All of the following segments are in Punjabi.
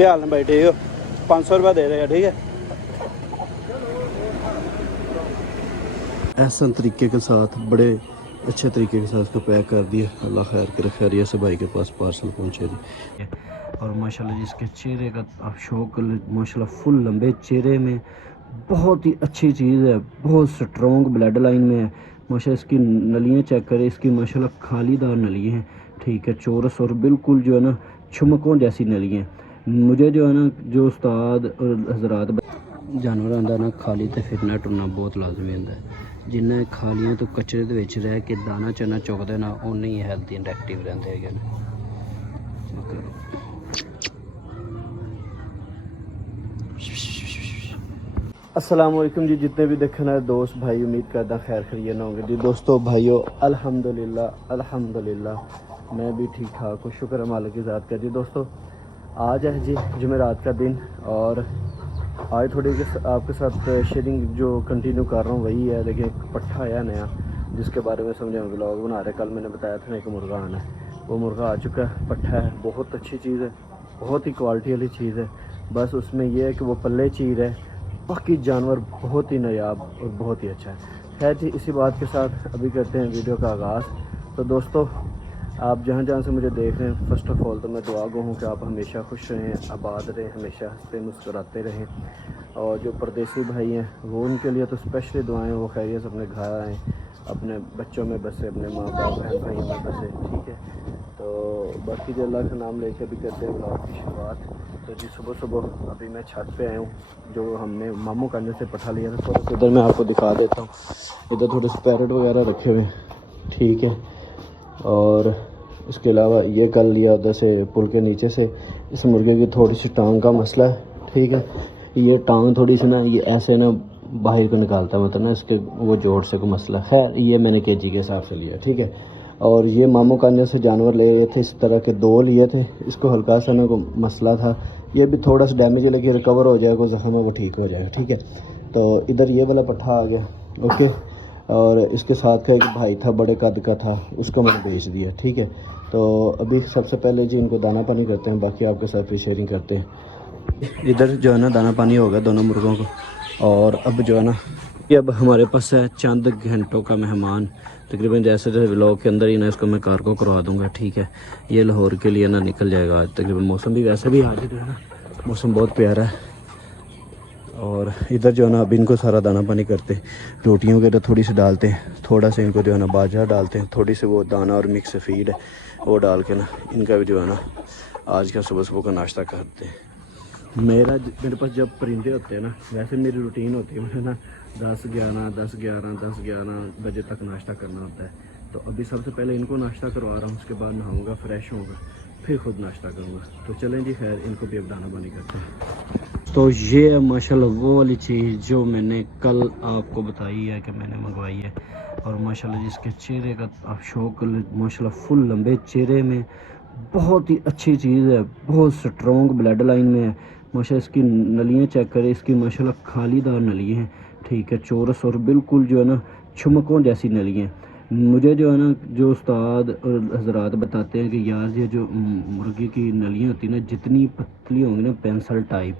क्या हाल है भाई? ठीक हो? 500 रुपये दे रहे हैं, ठीक है। एहसन तरीके के साथ, बड़े अच्छे तरीके के साथ इसको पैक कर दिया। अल्लाह खैर करे, खैरियत से भाई के पास पार्सल पहुँचे जी। और माशाल्लाह जिसके चेहरे का आप शौक माशाल्लाह फुल लंबे चेहरे में बहुत ही अच्छी चीज़ है, बहुत स्ट्रॉन्ग ब्लड लाइन में है माशाल्लाह। इसकी नलियाँ चेक करें, इसकी माशाल्लाह खालीदार नलियाँ हैं, ठीक है, चौरस और बिल्कुल जो है ना छुमकों जैसी नलियाँ। मुझे जो है ना जो उस्ताद और हजरात जानवरां दा ना खाली ते फिरना टुरना बहुत लाजमी होंदा है। जिन्हें खालियां तो कचरे दे विच रह के दाना चना चुगदे ना उन्ने ही हेल्थी एंड एक्टिव रहंदे हैगे ने। अस्सलाम वालेकुम जी, जितने भी देखने वाले दोस्त भाई, उम्मीद करता खैर खैरियत ना होंगे जी। दोस्तों भाइयों, अल्हम्दुलिल्लाह मैं भी ठीक ठाक हूँ, शुक्र है मालिक की ज़ात का जी। दोस्तों आज है जी जुमेरात का दिन और आज थोड़ी आपके साथ शेयरिंग जो कंटिन्यू कर रहा हूँ वही है। देखिए एक पट्ठा आया नया जिसके बारे में समझे ब्लॉग बना रहे। कल मैंने बताया था ना एक मुर्गा आना है, वो मुर्गा आ चुका है। पट्ठा है, बहुत अच्छी चीज़ है, बहुत ही क्वालिटी वाली चीज़ है। बस उसमें यह है कि वो पल्ले चीर है, बाकी जानवर बहुत ही नायाब और बहुत ही अच्छा है। खैर जी, इसी बात के साथ अभी करते हैं वीडियो का आगाज़। तो दोस्तों आप जहाँ जहाँ से मुझे देख रहे हैं, फ़र्स्ट ऑफ़ ऑल तो मैं दुआ गो हूँ कि आप हमेशा खुश रहें, आबाद रहें, हमेशा हंसते मुस्कुराते रहें। और जो परदेसी भाई हैं वो उनके लिए तो स्पेशली दुआएं, वो खैरियत से अपने घर आएँ, अपने बच्चों में बसे, अपने माँ बाप बहन भाइयों में बसे, ठीक है। तो बाकी जो अल्लाह का नाम लेके भी करते हैं ब्लॉग की शुरुआत। तो जी सुबह सुबह अभी मैं छत पे आया हूँ, जो हमने मामू कांजे से पठा लिया था। थोड़ा सा इधर मैं आपको दिखा देता हूँ, इधर थोड़े से पैरेट वगैरह रखे हुए, ठीक है। और इसके अलावा ये कर लिया उधर से पुल के नीचे से। इस मुर्गे की थोड़ी सी टांग का मसला है, ठीक है। ये टांग थोड़ी सी ना ये ऐसे ना बाहर को निकालता है, मतलब ना इसके वो जोड़ से कोई मसला। खैर ये मैंने केजी के हिसाब से लिया, ठीक है। और ये मामू कांजे से जानवर ले रहे थे, इस तरह के 2 लिए थे। इसको हल्का सा ना को मसला था, ये भी थोड़ा सा डैमेज है लेकिन रिकवर हो जाएगा, जख्म है वो ठीक हो जाएगा, ठीक है। तो इधर ये वाला पट्ठा आ गया, ओके। और इसके साथ का एक भाई था, बड़े कद का था, उसको मैंने बेच दिया, ठीक है। तो अभी सबसे पहले जी इनको दाना पानी करते हैं, बाकी आपके साथ भी शेयरिंग करते हैं। इधर जो है ना दाना पानी हो गया दोनों मुर्गों को। और अब जो है ना ये अब हमारे पास है चंद घंटों का मेहमान, तकरीबन जैसे जैसे व्लॉग के अंदर ही ना इसको मैं कार को करवा दूंगा, ठीक है। ये लाहौर के लिए ना निकल जाएगा आज तकरीबन। मौसम भी वैसे भी आज जो है ना मौसम बहुत प्यारा है। और इधर जो है ना अब इनको सारा दाना पानी करते हैं, रोटियों वगैरह थोड़ी सी डालते हैं, थोड़ा सा इनको जो है ना बाजरा डालते हैं, थोड़ी सी वो दाना और मिक्स फीड है वो डाल के ना इनका भी जो है ना आज का सुबह सुबह का नाश्ता करते हैं। मेरे पास जब परिंदे होते हैं ना, वैसे मेरी रूटीन होती है, मुझे ना 10-11 बजे तक नाश्ता करना होता है। तो अभी सबसे पहले इनको नाश्ता करवा रहा हूँ, उसके बाद नहाऊँगा, फ्रेश होऊंगा, फिर खुद नाश्ता करूँगा। तो चलें जी, खैर इनको भी अब दाना पानी करते हैं। तो ये है माशाल्लाह वो वाली चीज़ जो मैंने कल आपको बताई है कि मैंने मंगवाई है। और माशाल्लाह जिसके चेहरे का आप शौक माशाल्लाह फुल लंबे चेहरे में बहुत ही अच्छी चीज़ है, बहुत स्ट्रॉन्ग ब्लड लाइन में है माशाल्लाह। इसकी नलियाँ चेक करें, इसकी माशाल्लाह खालीदार नलियाँ हैं, ठीक है, चौरस और बिल्कुल जो है ना छुमकों जैसी नलियाँ। मुझे जो है ना जो उस्ताद और हजरात बताते हैं कि यार ये जो मुर्गी की नलियाँ होती हैं ना, जितनी पतली होंगी ना पेंसिल टाइप,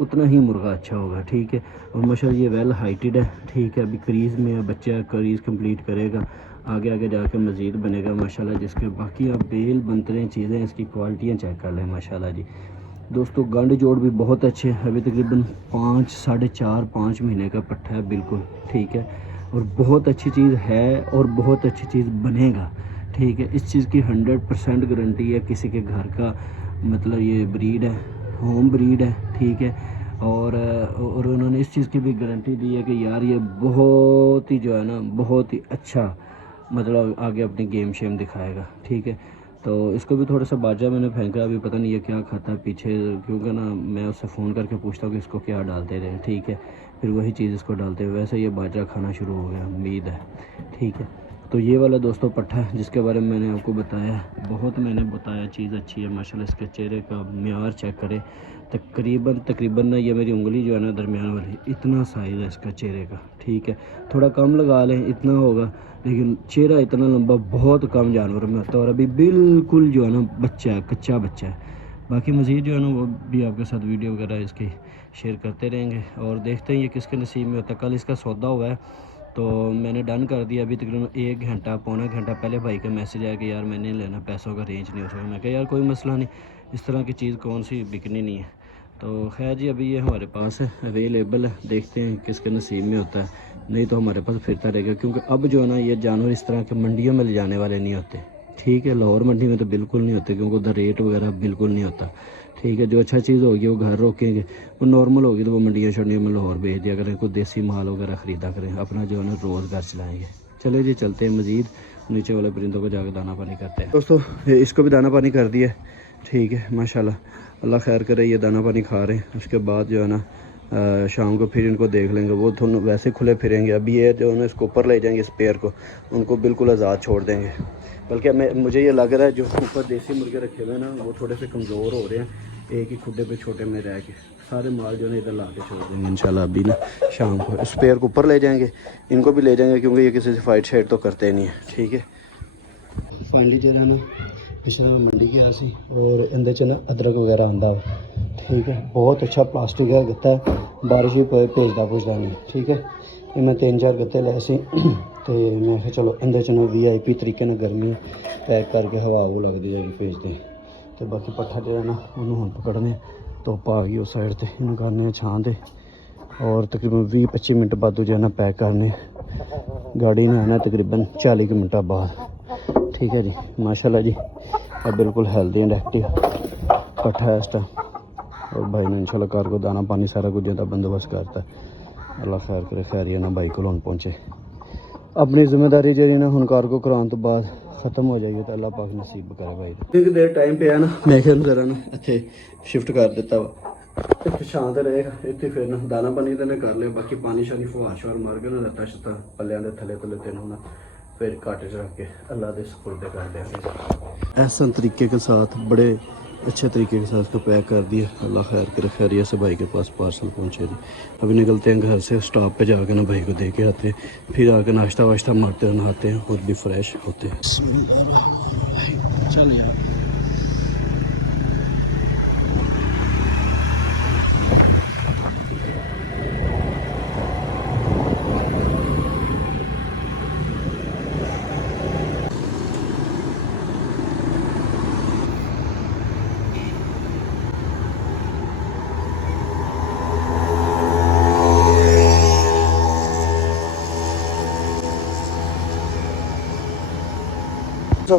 उतना ही मुर्गा अच्छा होगा, ठीक है। और माशाल्लाह ये वेल हाइटेड है, ठीक है। अभी क्रीज़ में है, बच्चा क्रीज़ कंप्लीट करेगा, आगे आगे जाकर मज़ीद बनेगा माशाल्लाह। जिसके बाकी आप बेल बनतरें चीज़ें इसकी क्वालिटियाँ चेक कर लें माशाल्लाह जी। दोस्तों गांड जोड़ भी बहुत अच्छे हैं, अभी तकरीबन 5-4.5 महीने का पट्ठा है, बिल्कुल ठीक है। और बहुत अच्छी चीज़ है और बहुत अच्छी चीज़ बनेगा, ठीक है। इस चीज़ की 100% गारंटी है किसी के घर का, मतलब ये ब्रीड है, होम ब्रीड है, ठीक है। और उन्होंने इस चीज़ की भी गारंटी दी है कि यार ये बहुत ही जो है ना बहुत ही अच्छा, मतलब आगे अपनी गेम शेम दिखाएगा, ठीक है। तो इसको भी थोड़ा सा बाजरा मैंने फेंका, अभी पता नहीं है क्या खाता है पीछे, क्योंकि ना मैं उससे फ़ोन करके पूछता हूँ कि इसको क्या डालते रहे, ठीक है। फिर वही चीज़ इसको डालते हैं, वैसे ये बाजरा खाना शुरू हो गया, उम्मीद है, ठीक है। तो ये वाला दोस्तों पट्ठा है जिसके बारे में मैंने आपको बताया, बहुत मैंने बताया चीज़ अच्छी है माशाल्लाह। इसके चेहरे का म्यार चेक करें, तकरीबन ना ये मेरी उंगली जो है ना दरमियान वाली, इतना साइज़ है इसका चेहरे का, ठीक है। थोड़ा कम लगा लें इतना होगा, लेकिन चेहरा इतना लंबा बहुत कम जानवर में होता है। और अभी बिल्कुल जो है ना बच्चा है, कच्चा बच्चा है, باقی مزید جو ہے نا وہ بھی آپ کے ساتھ ویڈیو وغیرہ اس کی شیئر کرتے رہیں گے اور دیکھتے ہیں یہ کس کے نصیب میں ہوتا ہے. کل اس کا سودا ہوا ہے تو میں نے ڈن کر دیا. ابھی تقریباً 1 گھنٹہ پونا گھنٹہ پہلے بھائی کا میسج آیا کہ یار میں نے لینا, پیسوں کا رینج نہیں ہو سکا. میں کہا یار کوئی مسئلہ نہیں, اس طرح کی چیز کون سی بکنی نہیں ہے. تو خیر جی ابھی یہ ہمارے پاس ہے, اویلیبل ہے, دیکھتے ہیں کس کے نصیب میں ہوتا ہے, نہیں تو ہمارے پاس پھرتا رہے گا. کیونکہ اب جو ہے نا یہ جانور اس طرح کے منڈیوں میں لے جانے والے نہیں ہوتے, ٹھیک ہے. لاہور منڈی میں تو بالکل نہیں ہوتے کیونکہ ادھر ریٹ وغیرہ بالکل نہیں ہوتا, ٹھیک ہے. جو اچھا چیز ہوگی وہ گھر روکیں گے, وہ نارمل ہوگی تو وہ منڈیاں شنڈیوں میں لاہور بھیج دیا کریں, کوئی دیسی مال وغیرہ خریدا کریں, اپنا جو ہے نا روزگار چلائیں گے. چلے جی چلتے ہیں مزید نیچے والے پرندوں کو جا کے دانہ پانی کرتے ہیں. دوستو اس کو بھی دانہ پانی کر دیا, ٹھیک ہے. ماشاءاللہ اللہ خیر کرے, یہ دانہ پانی کھا رہے ہیں. اس کے بعد جو ہے نا شام کو پھر ان کو دیکھ لیں گے, وہ تو ویسے کھلے پھریں گے. ابھی یہ جو ہے نا اس کو اوپر لے جائیں گے, اسپیئر کو ان کو بالکل آزاد چھوڑ دیں گے. بلکہ مجھے یہ لگ رہا ہے جو اوپر دیسی مرغے رکھے ہوئے ہیں نا وہ تھوڑے سے کمزور ہو رہے ہیں, ایک ہی کھڈے پہ چھوٹے میں رہ کے. سارے مال جو ہے نا ادھر لا کے چھوڑ دیں گے انشاءاللہ. ابھی نا شام کو اسپیئر کو اوپر لے جائیں گے, ان کو بھی لے جائیں گے کیونکہ یہ کسی سے فائٹ شائٹ تو کرتے نہیں ہیں, ٹھیک ہے. فائنلی جو ہے نا پچھلے منڈی گیا سی اور اندر چ نا ادرک وغیرہ آندا وا, ٹھیک ہے. بہت اچھا پلاسٹک ہے گتا ہے, بارش بھی پے بھیجدا پوچھدا نہیں, ٹھیک ہے. یہ میں 3-4 گتے لے سی تو میں کہ چلو اندر چ نا VIP طریقے نال گرمی پیک کر کے ہوا وہ لگ دی جائے گی بھیجتے ہیں. تو باقی پٹھا جو ہے نا انہوں ہن پکڑنے, دھوپ آ گئی اس سائڈ تے, انہوں کرنے چھان تے اور تقریباً 20-25 منٹ بعد جو ہے نا پیک کرنے. گاڑی نے آنا تقریباً 40 منٹ بعد, ٹھیک ہے جی. ماشاءاللہ جی اب بالکل ہیلدی اینڈ ایکٹیو پٹھا ہے اس ٹائم, اور بھائی نے انشاءاللہ کار کو دانا پانی سارا کچھ زیادہ بندوبست کرتا ہے. اللہ خیر کرے, خیریہ نہ بھائی کو ہن پہنچے. اپنی ذمہ داری جی نا ہن کار کو کران تو بعد ختم ہو جائے گی تو اللہ پاک نصیب کرے بھائی. ایک دیر ٹائم پہ ہے نا میں کہ ذرا نا اتنے شفٹ کر دیتا وا, اتنے شانت رہے گا اتنے پھر نا دانا پانی تو نے کر لیا. باقی پانی شانی فوار شوار مار کے نا لتا شتا پلیاں دے تھلے تھلے تینوں نا پھر کاٹے چ رکھ کے اللہ دے سپرد کر دیا گے. احسن طریقے کے ساتھ, بڑے اچھے طریقے کے ساتھ اس کو پیک کر دیا. اللہ خیر کرے, خیریت سے بھائی کے پاس پارسل پہنچے جی. ابھی نکلتے ہیں گھر سے, اسٹاپ پہ جا کے نا بھائی کو دے کے آتے ہیں, پھر آ کے ناشتہ واشتہ مارتے ہیں, نہاتے ہیں, خود بھی فریش ہوتے ہیں. چل یار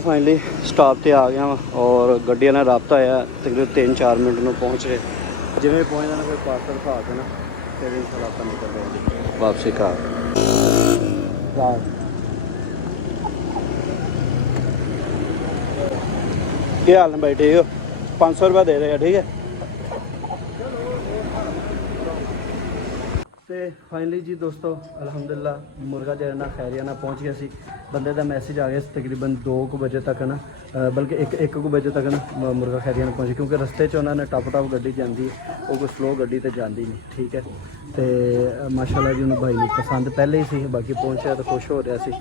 فائنلی سٹاپ تے آ گیا اور گڈی نے رابطہ ہوا تقریباً 3-4 منٹ میں پہنچ رہے. جی پہنچ جانا پھر پارسل کھا کے نا پھر انشاءاللہ آپ نکل رہے ہیں واپسی گھر. کیا حال ہے بھائی, ٹھیک ہو؟ 500 روپیہ دے دے گا, ٹھیک ہے. تو فائنلی جی دوستو الحمدللہ مرغا جو ہے نا خیریہ نہ پہنچ گیا سی. بندے دا میسج آ گیا تقریباً 2 بجے تک نا, بلکہ 1 بجے تک نا مرغا خیریہ نہ پہنچے کیونکہ رستے چ انہوں نے ٹپ گڈی جاندی ہے, وہ کوئی سلو گڈی تے جاندی نہیں, ٹھیک ہے. تو ماشاءاللہ جی انہوں بھائی نے پسند پہلے ہی سی, باقی پہنچیا تو خوش ہو رہا سی.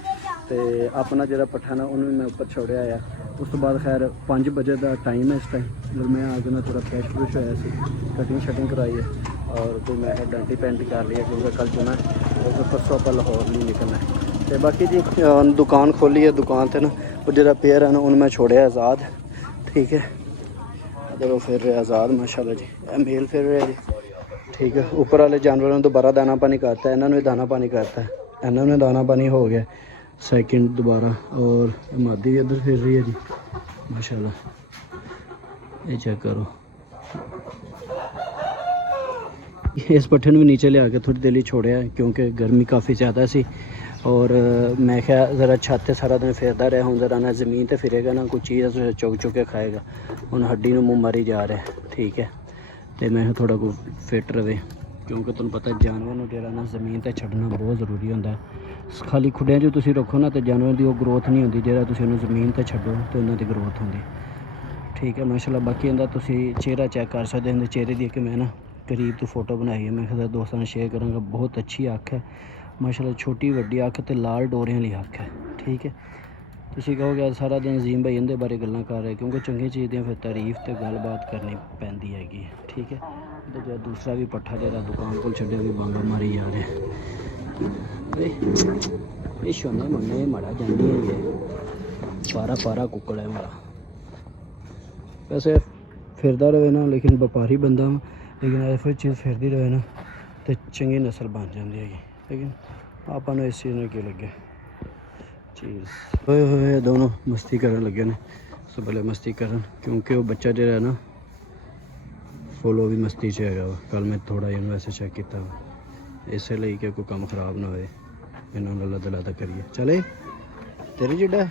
تو اپنا جڑا پٹھا نا انہوں میں اوپر چھوڑیا ہے. اس تو بعد خیر 5 بجے کا ٹائم ہے اس ٹائم, اور میں آ کے نا تھوڑا فریش فروش ہوا سی, کٹنگ شٹنگ کرائی ہے اور کوئی میں ڈینٹی پینٹی کر لی ہے کیونکہ کل جو نا وہ پرسوں آپ لاہور نہیں نکلنا ہے. تو باقی جی دکان کھولی ہے, دکان تے نا وہ جڑا پیئر ہے نا ان میں چھوڑیا آزاد, ٹھیک ہے. ادھر وہ پھر رہے آزاد ماشاءاللہ جی, میل پھر رہے جی, ٹھیک ہے. اوپر والے جانوروں نے دوبارہ دانا پانی کرتا ہے, انہوں نے دانا پانی کرتا ہے, انہوں نے دانا پانی ہو گیا سیکنڈ دوبارہ. اور مادی بھی ادھر پھر رہی ہے جی ماشاءاللہ, یہ چیک کرو. اس پٹھے بھی نیچے لے آ کے تھوڑی دیر چھوڑیا کیونکہ گرمی کافی زیادہ سی, اور میں کیا ذرا چھت تے سارا دن پھردا رہا. ہوں ذرا نہ زمین تے پھرے گا نا کوئی چیز چک چک کے کھائے گا, ہن ہڈی نوں منہ ماری جا رہا ہے, ٹھیک ہے. تو میں تھوڑا کو فٹ رہے کیونکہ تمہیں پتہ جانور نوں جڑا نا زمین تے چھڈنا بہت ضروری ہوتا ہے. خالی کھڈیاں جو تسی رکھو نا تو جانور دی وہ گروتھ نہیں ہوتی, جہاں تسی انہوں زمین تے چھڈو تو انہوں دی گروتھ ہوتی, ٹھیک ہے. ماشاءاللہ باقی اندر تسی چہرہ چیک کر سکتے ہیں, چہرے دی کہ میں نا قریب تو فوٹو بنائی ہے, میں خدا دوستوں نے شیئر کروں گا. بہت اچھی اکھ ہے ماشاءاللہ, چھوٹی وڈی اکھ تے لال ڈوریاں والی اکھ ہے, ٹھیک ہے. ਤੁਸੀਂ ਕਹੋਗੇ ਅੱਜ ਸਾਰਾ ਦਿਨ ਅਜ਼ੀਮ ਭਾਈ ਇਹਦੇ ਬਾਰੇ ਗੱਲਾਂ ਕਰ ਰਹੇ, ਕਿਉਂਕਿ ਚੰਗੀ ਚੀਜ਼ ਦੀਆਂ ਫਿਰ ਤਾਰੀਫ ਤੇ ਗੱਲਬਾਤ ਕਰਨੀ ਪੈਂਦੀ ਹੈਗੀ, ਠੀਕ ਹੈ। ਤੇ ਜਦ ਦੂਸਰਾ ਵੀ ਪੱਠਾ ਜਿਹੜਾ ਦੁਕਾਨ ਕੋਲ ਛੱਡਿਆ ਵੀ ਬਾਂਗਾ ਮਾਰੀ ਜਾ ਰਿਹਾ ਇਹ ਸ਼ੋਨੇ ਮੰਨੇ ਮਾੜਾ ਜਾਂਦੀ ਹੈ ਪਾਰਾ ਪਾਰਾ ਕੁੱਕੜ ਹੈ ਮਾੜਾ। ਵੈਸੇ ਫਿਰਦਾ ਰਹੇ ਨਾ, ਲੇਕਿਨ ਵਪਾਰੀ ਬੰਦਾ ਵਾ, ਲੇਕਿਨ ਐਸੀ ਚੀਜ਼ ਫਿਰਦੀ ਰਹੇ ਨਾ ਤੇ ਚੰਗੀ ਨਸਲ ਬਣ ਜਾਂਦੀ ਹੈਗੀ, ਲੇਕਿਨ ਆਪਾਂ ਨੂੰ ਇਸ ਚੀਜ਼ ਨਾਲ ਕੀ ਲੱਗੇ ਚੀਜ਼। ਹੋਏ ਹੋਏ ਦੋਨੋਂ ਮਸਤੀ ਕਰਨ ਲੱਗੇ ਨੇ, ਸੋ ਭਲੇ ਮਸਤੀ ਕਰਨ, ਕਿਉਂਕਿ ਉਹ ਬੱਚਾ ਜਿਹੜਾ ਨਾ ਫੁੱਲ ਵੀ ਮਸਤੀ 'ਚ ਹੈਗਾ ਵਾ। ਕੱਲ੍ਹ ਮੈਂ ਥੋੜ੍ਹਾ ਜਿਹਾ ਵੈਸੇ ਚੈੱਕ ਕੀਤਾ ਵਾ, ਇਸੇ ਲਈ ਕਿ ਕੋਈ ਕੰਮ ਖਰਾਬ ਨਾ ਹੋਏ, ਇਹਨਾਂ ਨੂੰ ਅੱਲਾ ਤਆਲਾ ਤਾਂ ਕਰੀਏ। ਚਲੇ ਤੇਰੀ ਜਿੱਡਾ